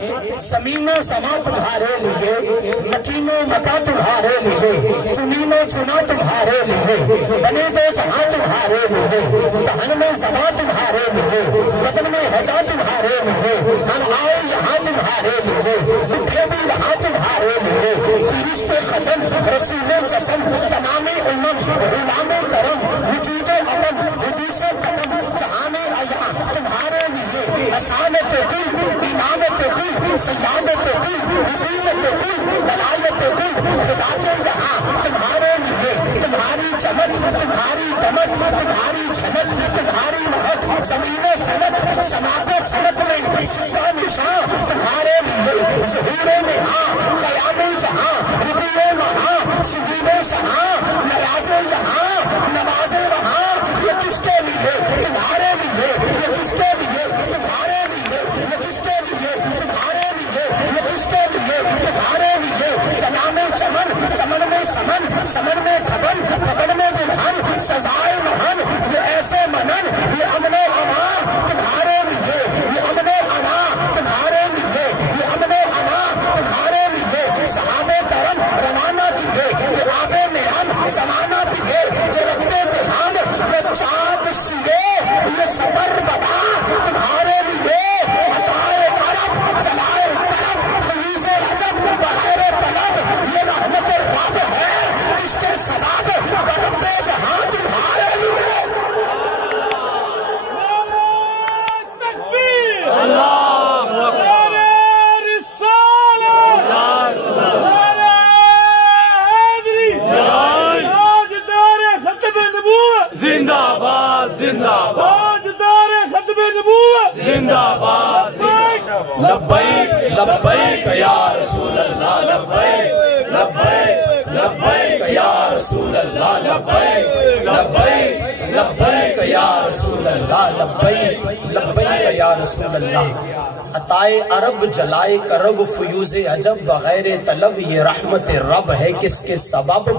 زمین و سما تمہارے لیے، مکین و مکا تمہارے لیے، چنین و چنا تمہارے لیے، بنے دو جہاں تمہارے لیے، دہن میں زباں تمہارے لیے، بدن میں ہجا تمہارے لیے، ہم آئے یہاں تمہارے لیے، اٹھے بھی وہاں تمہارے لیے، فرشتے ختم رسول جسم تمام امم غلام کرم وجود عدم حدیث ختم جہان عیاں تمہارے لیے، اسامت دل امامت دل سیادت دل حکومت دل ولایت دل خدا کے یہاں تمہارے لیے، تمہاری چمک تمہاری دمک تمہاری جھلک تمہاری مہک زمین فلک سما کو سمت میں سکہ نشاں تمہارے لیے، ظہور میں ہاں قیام جہاں رکوع وہاں سجود شہاں نیاز یہاں نماز وہاں، یہ کس کے لیے؟ تمہارے لیے، یہ کس کے لیے؟ تمہارے لیے، یہ کس کے لیے؟ تمہارے لیے، یہ کس کے لیے؟ تمہارے لیے، جنا میں چمن چمن میں سمن سمن میں خبن خبن میں دلہن سزائے مہن، یہ ایسے منن یہ امن و امان تمہارے لیے، یہ امن و امان تمہارے لیے، یہ امن و امان تمہارے لیے، صحابہ کرم روانہ کیے کہ آب میان زمانہ کیے جو رکھتے تھے ہم وہ چاند سیے، یہ سفر وبا تمہارے لیے، عطائے عرب جلائے طلب فیض عجب بغیر طلب، یہ رحمت رب ہے اس کے سزاد برب جہاں تمہارے لیے۔ زندہ باد زندہ باد دار ختم نبوت زندہ باد لبیک لبیک یا رسول اللہ لبیک لبیک لبیک یا رسول اللہ لبیک لبیک لبیک یا رسول اللہ لبیک لبیک یا رسول اللہ۔ عطائے عرب جلائے کرب فیوز عجب بغیر طلب، یہ رحمت رب ہے کس کے سبب